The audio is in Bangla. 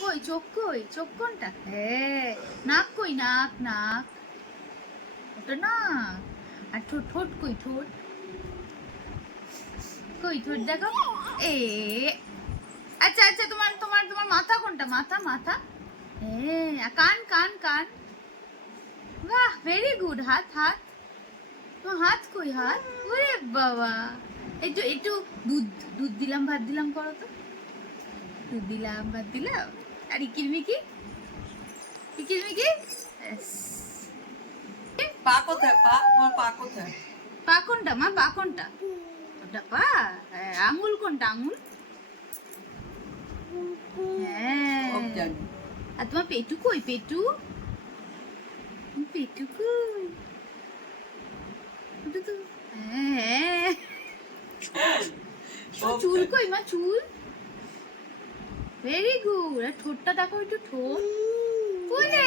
কই চোখ কই? চোখ কোনটা? হ্যাঁ, নাক কই? নাক নাক ওটা না। আর ঠোঁট ঠোঁট কই? ঠোঁট কই? ঠোঁট দেখো। এ আচ্ছা আচ্ছা, তোমার তোমার তোমার মাথা কোনটা? মাথা মাথা। হ্যাঁ, আর কান কান কান। বাহ, ভেরি গুড। হাত হাত, তোমার হাত কই? হাত। ওরে বাবা, একটু একটু দুধ দুধ দিলাম ভাত দিলাম করো তো। দুধ দিলাম ভাত দিলাম। আর ইকিরমিকি ইকিরমিকি। ব্যাস। পা কোথায়? পা, তোমার পা কোথায়? পা কোনটা মা? পা কোনটা? ওটা পা। হ্যাঁ, আঙুল কোনটা? আঙুল। হ্যাঁ। সব জানি। আর তোমার পেটু কই? পেটু পেটু কই? ওটা তো। হ্যাঁ। সব চুল জানি। কই মা? চুল। Very good. আর ঠোঁটটা দেখো, একটু ঠোঁট। ওরে